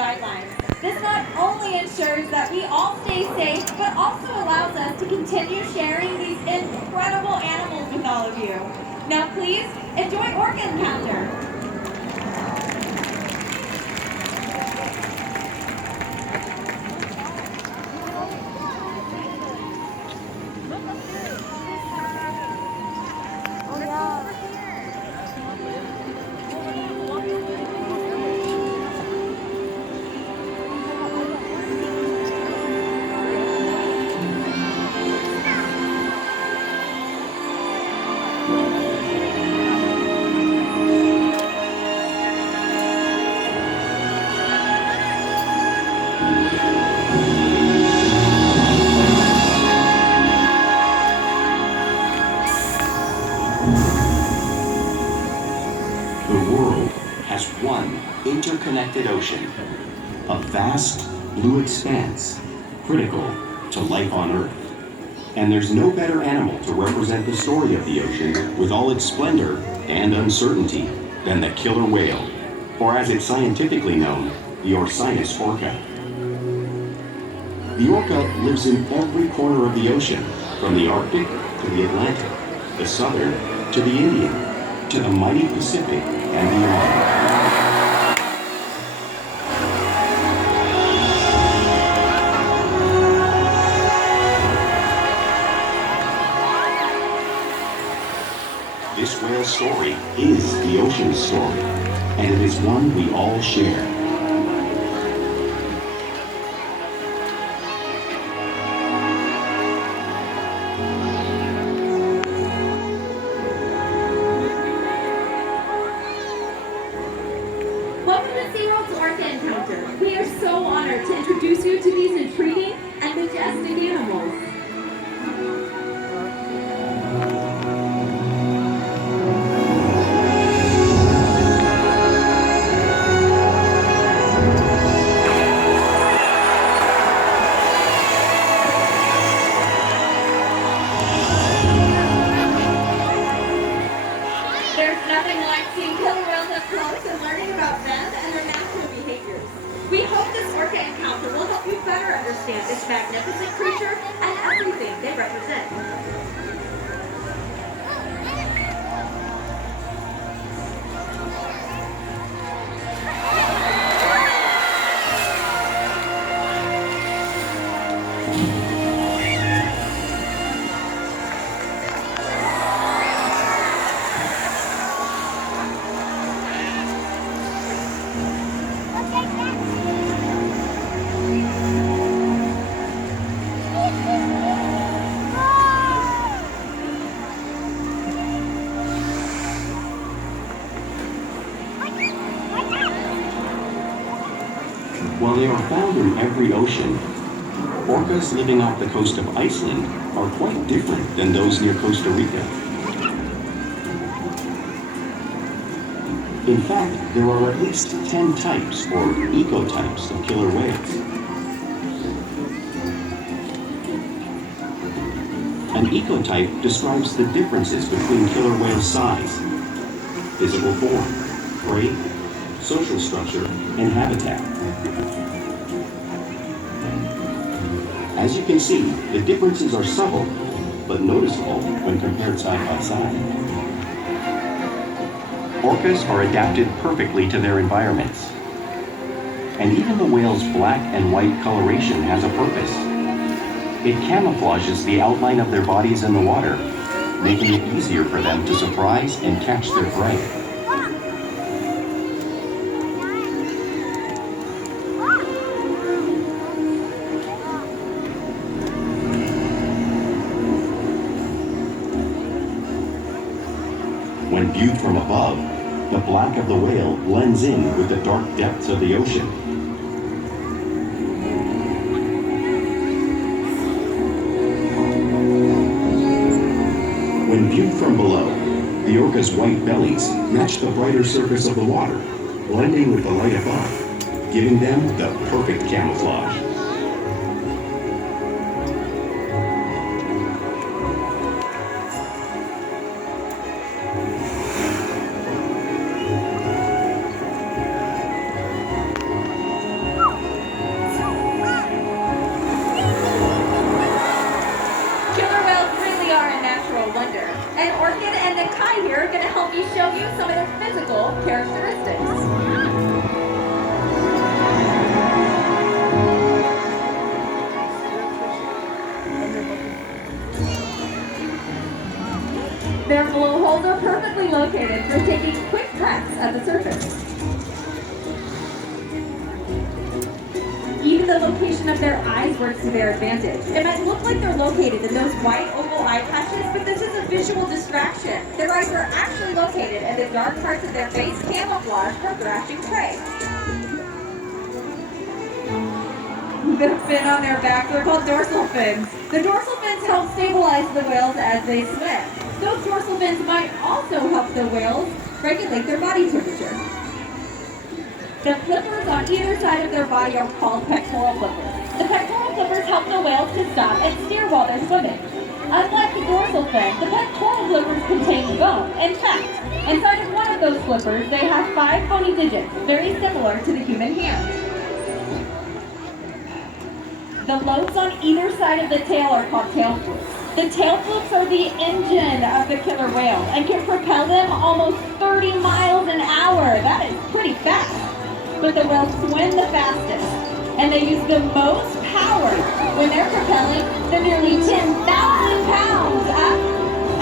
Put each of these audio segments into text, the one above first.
guidelines. This not only ensures that we all stay safe, but also allows us to continue sharing these incredible animals with all of you. Now please, enjoy Orca Encounter! The world has one interconnected ocean, a vast blue expanse critical to life on Earth. And there's no better animal to represent the story of the ocean with all its splendor and uncertainty than the killer whale, or as it's scientifically known, the Orcinus orca. The orca lives in every corner of the ocean, from the Arctic to the Atlantic, the Southern to the Indian, to the mighty Pacific and beyond. This whale story is the ocean's story, and it is one we all share. Welcome to SeaWorld's Orca Encounter. We are so honored to introduce you to these intriguing and majestic animals. There's nothing like seeing killer whales up close and learning about them and their natural behaviors. We hope this orca encounter will help you better understand this magnificent creature and everything they represent. While they are found in every ocean, orcas living off the coast of Iceland are quite different than those near Costa Rica. In fact, there are at least 10 types or ecotypes of killer whales. An ecotype describes the differences between killer whale size, physical form, prey, social structure, and habitat. As you can see, the differences are subtle, but noticeable when compared side by side. Orcas are adapted perfectly to their environments. And even the whale's black and white coloration has a purpose. It camouflages the outline of their bodies in the water, making it easier for them to surprise and catch their prey. When viewed from above, the black of the whale blends in with the dark depths of the ocean. When viewed from below, the orca's white bellies match the brighter surface of the water, blending with the light above, giving them the perfect camouflage. the location of their eyes works to their advantage. It might look like they're located in those white oval eye patches, but this is a visual distraction. Their eyes are actually located in the dark parts of their face, camouflage for thrashing prey. The fin on their backs are called dorsal fins. The dorsal fins help stabilize the whales as they swim. Those dorsal fins might also help the whales regulate their body temperature. The flippers on either side of their body are called pectoral flippers. The pectoral flippers help the whales to stop and steer while they're swimming. Unlike the dorsal fin, the pectoral flippers contain bone. In fact, inside of one of those flippers, they have 5 bony digits, very similar to the human hand. The lobes on either side of the tail are called tail flukes. The tail flukes are the engine of the killer whale and can propel them almost 30 miles an hour. That is pretty fast. But the whales swim the fastest, and they use the most power when they're propelling the nearly 10,000 pounds up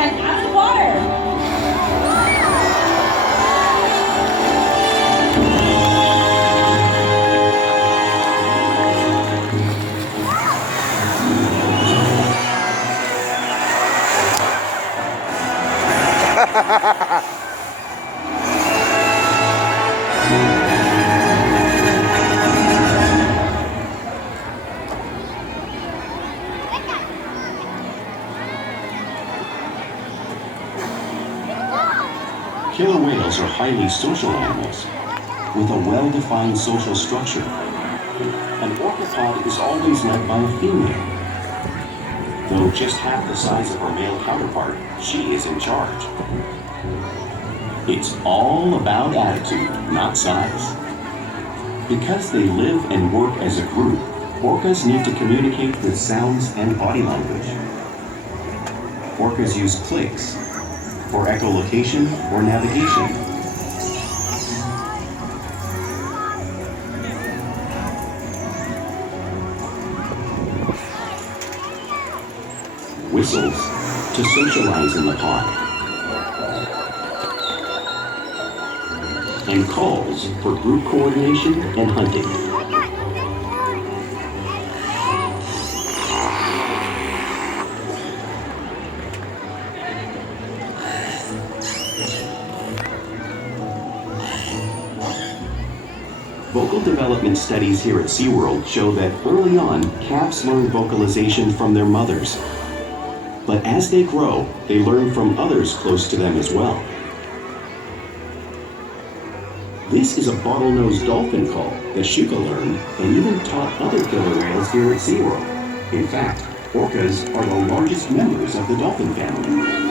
and out of the water. Killer whales are highly social animals with a well-defined social structure. An orca is always led by a female. Though just half the size of her male counterpart, she is in charge. It's all about attitude, not size. Because they live and work as a group, orcas need to communicate with sounds and body language. Orcas use clicks for echolocation or navigation. Whistles to socialize in the pod. And calls for group coordination and hunting. Vocal development studies here at SeaWorld show that early on, calves learn vocalization from their mothers. But as they grow, they learn from others close to them as well. This is a bottlenose dolphin call that Shuka learned and even taught other killer whales here at SeaWorld. In fact, orcas are the largest members of the dolphin family.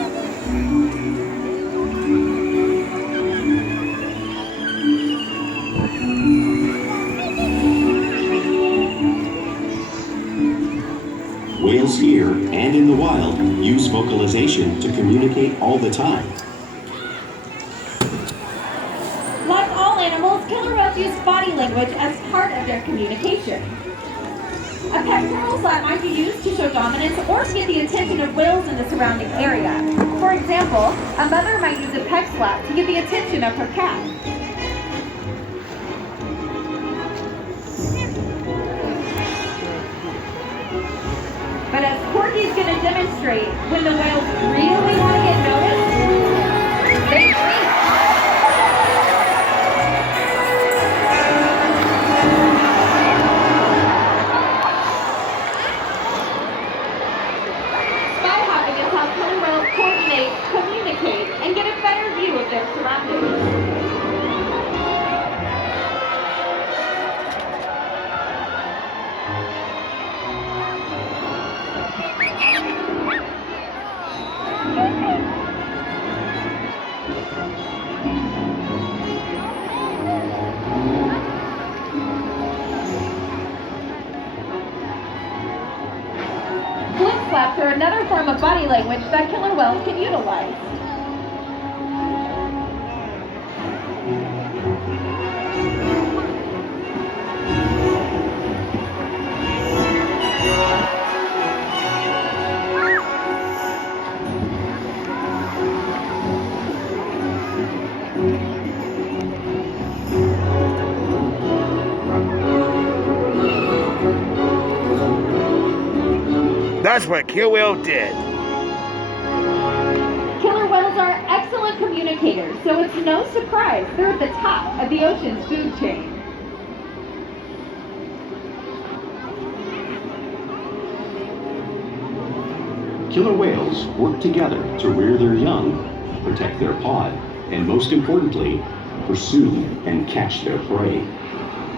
Whales here and in the wild use vocalization to communicate all the time. Like all animals, killer whales use body language as part of their communication. A pectoral slap might be used to show dominance or to get the attention of whales in the surrounding area. For example, a mother might use a pec slap to get the attention of her calf. But as Corky's going to demonstrate, when the whales really want to get noticed, they scream. Spy hopping is how killer whales coordinate, communicate, and get a better view of their surroundings. Flip flaps are another form of body language that killer whales can utilize. That's what killer whale did. Killer whales are excellent communicators, so it's no surprise they're at the top of the ocean's food chain. Killer whales work together to rear their young, protect their pod, and most importantly, pursue and catch their prey.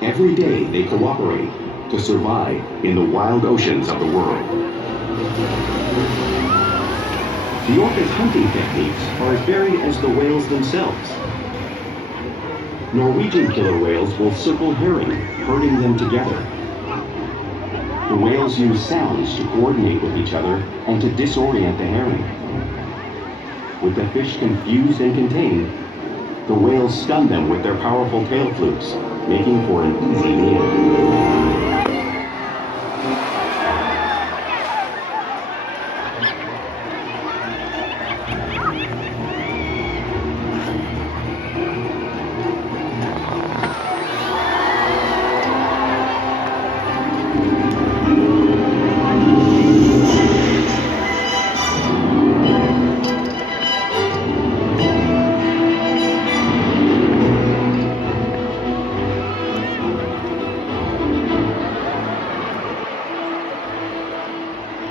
Every day they cooperate to survive in the wild oceans of the world. The orca's hunting techniques are as varied as the whales themselves. Norwegian killer whales will circle herring, herding them together. The whales use sounds to coordinate with each other and to disorient the herring. With the fish confused and contained, the whales stun them with their powerful tail flukes, making for an easy meal.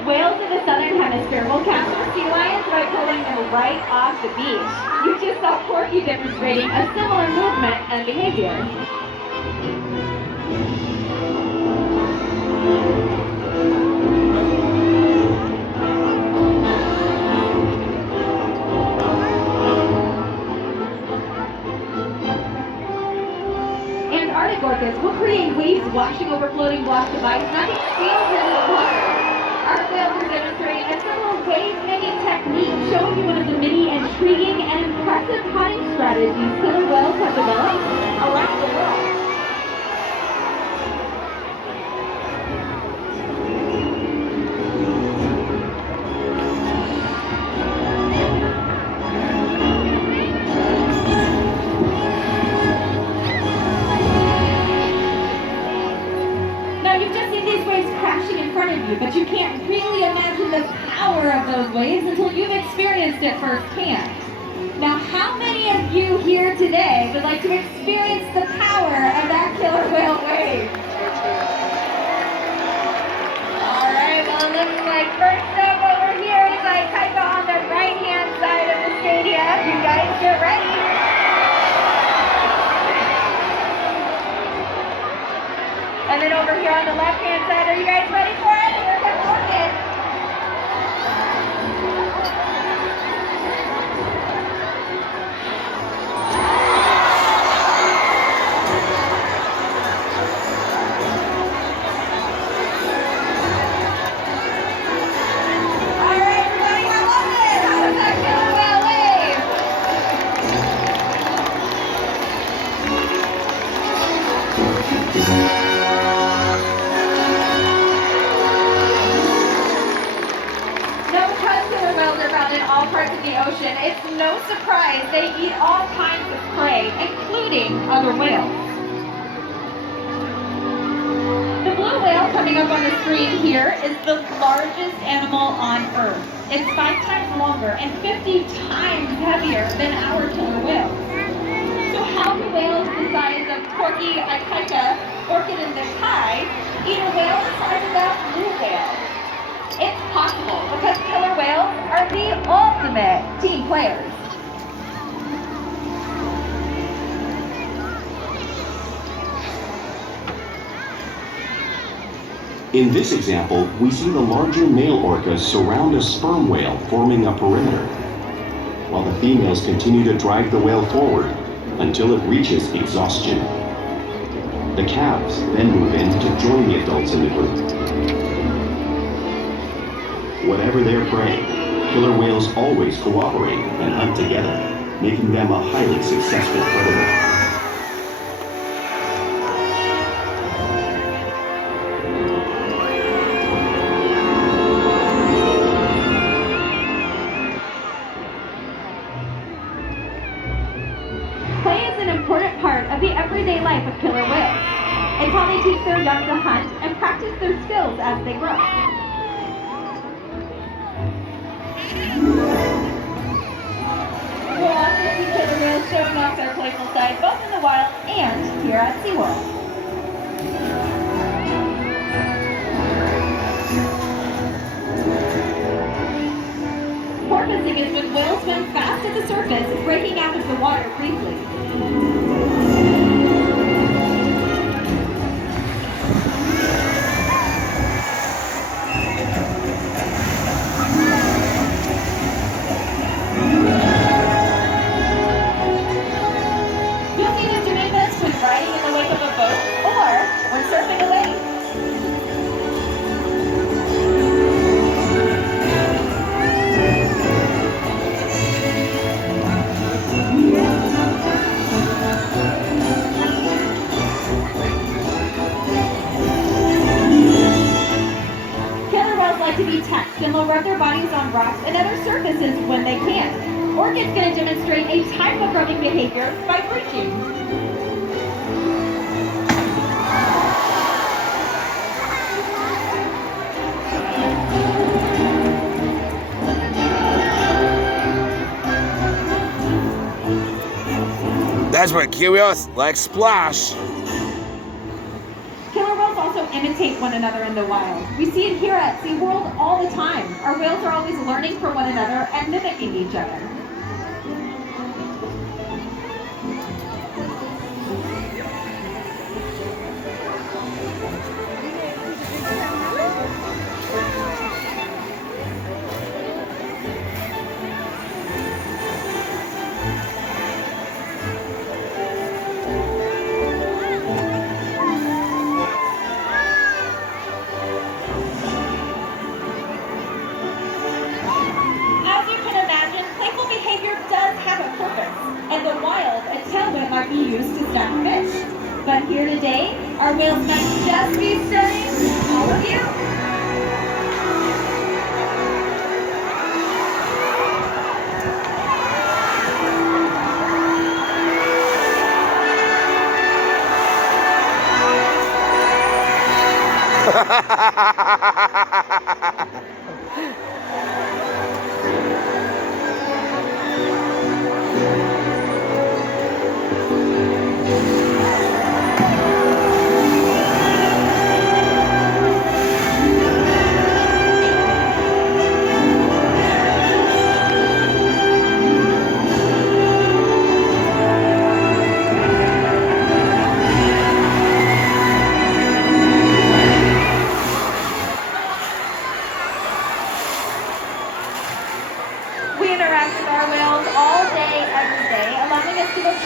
Whales in the southern hemisphere will capture sea lions by pulling them right off the beach. You just saw Porky demonstrating a similar movement and behavior. Antarctic orcas will create waves washing over floating blocks of ice, knocking seals into the water. Our whales are demonstrating a similar wave mending technique, showing you one of the many intriguing and impressive hunting strategies killer whales have developed around the world. Now you've just seen these waves crashing in front of you, but you can't really imagine the power of those waves until you've experienced it firsthand. Now, how many of you here today would like to experience the power of that killer whale wave? All right, well, it looks like first up over here is Aikaika on the right-hand side of the stadium. You guys get ready. And then over here on the left-hand side, are you guys ready for it? We're going to work it. All right, everybody, how was it? How was that killer whale wave? Now, because killer whales are found in all parts of the ocean, it's no surprise they eat all kinds of prey, including other whales. The blue whale coming up on the screen here is the largest animal on Earth. It's 5 times longer and 50 times heavier than our killer whales. So how do whales the size of Porky, Aikaika, Orchid, and the Kai eat a whale the size of that blue whale? It's possible because killer whales are the ultimate team players. In this example, we see the larger male orcas surround a sperm whale, forming a perimeter, while the females continue to drag the whale forward until it reaches exhaustion. The calves then move in to join the adults in the group. Whatever their prey, killer whales always cooperate and hunt together, making them a highly successful predator. Play is an important part of the everyday life of killer whales. It's how they teach their young to hunt and practice their skills as they grow. We'll also see killer whales showing off their playful side both in the wild and here at SeaWorld. Porpoising is when whales swim fast at the surface, breaking out of the water briefly. You'll see them doing this when riding in the wake of a boat or when surfing a lake. To be touched, and they'll rub their bodies on rocks and other surfaces when they can. Orca's going to demonstrate a type of rubbing behavior by breaching. That's what curious like splash. Killer whales also imitate one another in the wild. We see it here at SeaWorld all the time. Our whales are always learning from one another and mimicking each other. In the wild, a tailwind might be used to stack fish. But here today, our whales might just be stunning all of you.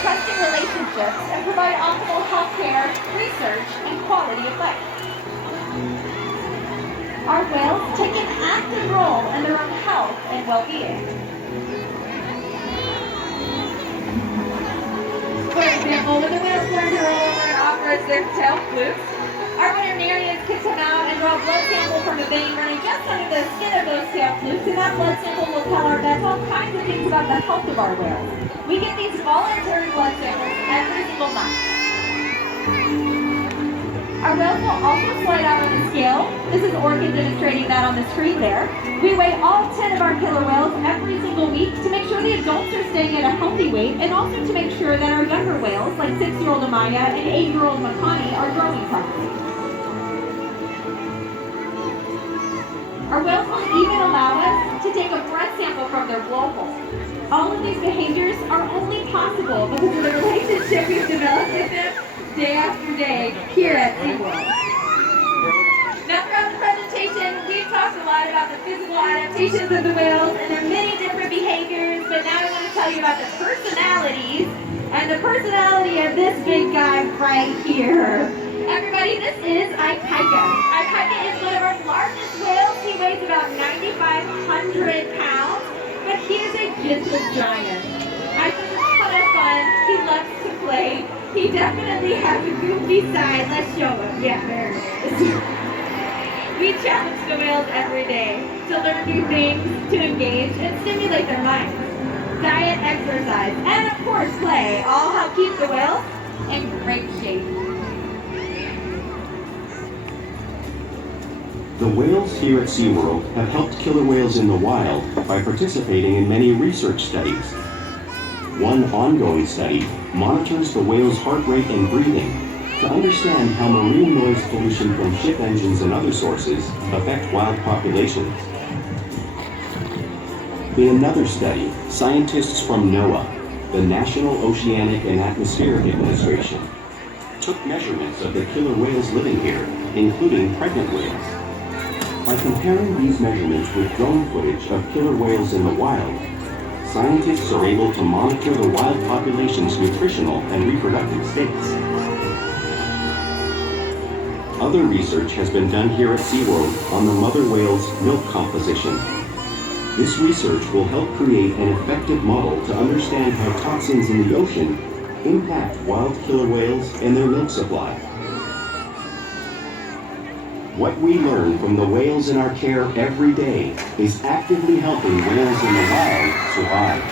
Trusting relationships and provide optimal health care, research, and quality of life. Our whales take an active role in their own health and well-being. For example, when the whales learn to roll over and operate their tail flukes, our veterinarians can come out and draw a blood sample from a vein running just under the skin of those tail flukes, and that blood sample will tell our vets all kinds of things about the health of our whales. We get these voluntary blood samples every single month. Our whales will also slide out on a scale. This is Orca demonstrating that on the screen there. We weigh all 10 of our killer whales every single week to make sure the adults are staying at a healthy weight, and also to make sure that our younger whales, like 6-year-old Amaya and 8-year-old Makani, are growing properly. Our whales will even allow us to take a breath sample from their blowhole. All of these behaviors are only possible because of the relationship we've developed with them day after day here at SeaWorld. Now throughout the presentation, we've talked a lot about the physical adaptations of the whales and their many different behaviors, but now I want to tell you about the personalities and the personality of this big guy right here. Everybody, this is Ikaika. Ikaika is one of our largest whales. He weighs about 9,500 pounds. But he is a gentle giant. I think it's a ton of fun. He loves to play. He definitely has a goofy side. Let's show him. Yeah, there it is. We challenge the whales every day to learn new things, to engage, and stimulate their minds. Diet, exercise, and of course play all help keep the whales in great shape. The whales here at SeaWorld have helped killer whales in the wild by participating in many research studies. One ongoing study monitors the whale's heart rate and breathing to understand how marine noise pollution from ship engines and other sources affect wild populations. In another study, scientists from NOAA, the National Oceanic and Atmospheric Administration, took measurements of the killer whales living here, including pregnant whales. By comparing these measurements with drone footage of killer whales in the wild, scientists are able to monitor the wild population's nutritional and reproductive states. Other research has been done here at SeaWorld on the mother whale's milk composition. This research will help create an effective model to understand how toxins in the ocean impact wild killer whales and their milk supply. What we learn from the whales in our care every day is actively helping whales in the wild survive.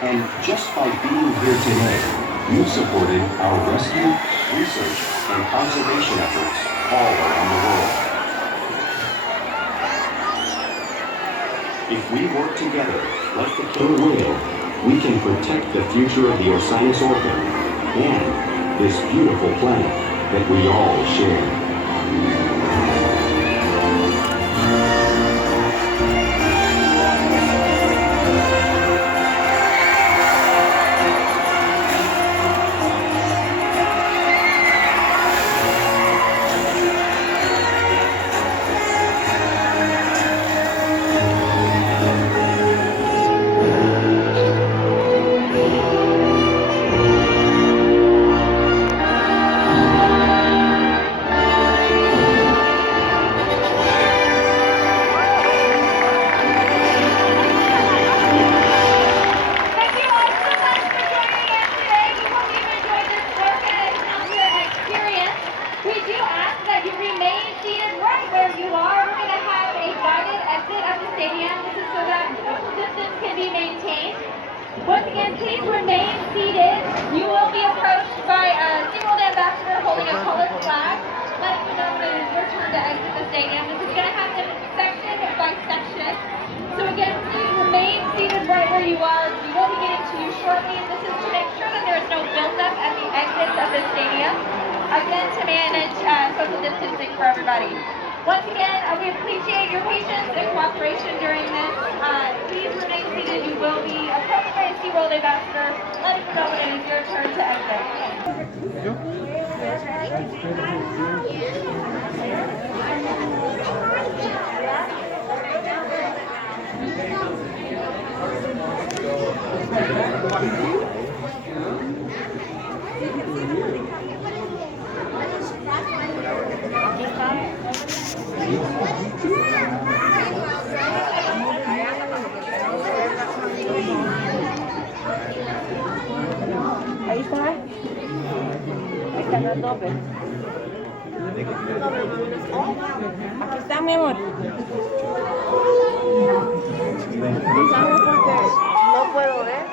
And just by being here today, you've supported our rescue, research, and conservation efforts all around the world. If we work together, like the killer whale, we can protect the future of the Orcinus orca and this beautiful planet that we all share. Once again, please remain seated. You will be approached by a SeaWorld ambassador holding a colored flag, letting you know when it is your turn to exit the stadium. This is going to happen section by section. So again, please remain seated right where you are. We will be getting to you shortly. This is to make sure that there is no buildup at the exits of the stadium. Again, to manage social distancing for everybody. Once again, we appreciate your patience and cooperation during this. Please remain seated. You will be approached by a SeaWorld ambassador, letting you know when it is your turn to exit. Ahí está. Está en el doble. Aquí está, mi amor. ¿Sabes por qué no puedo ver?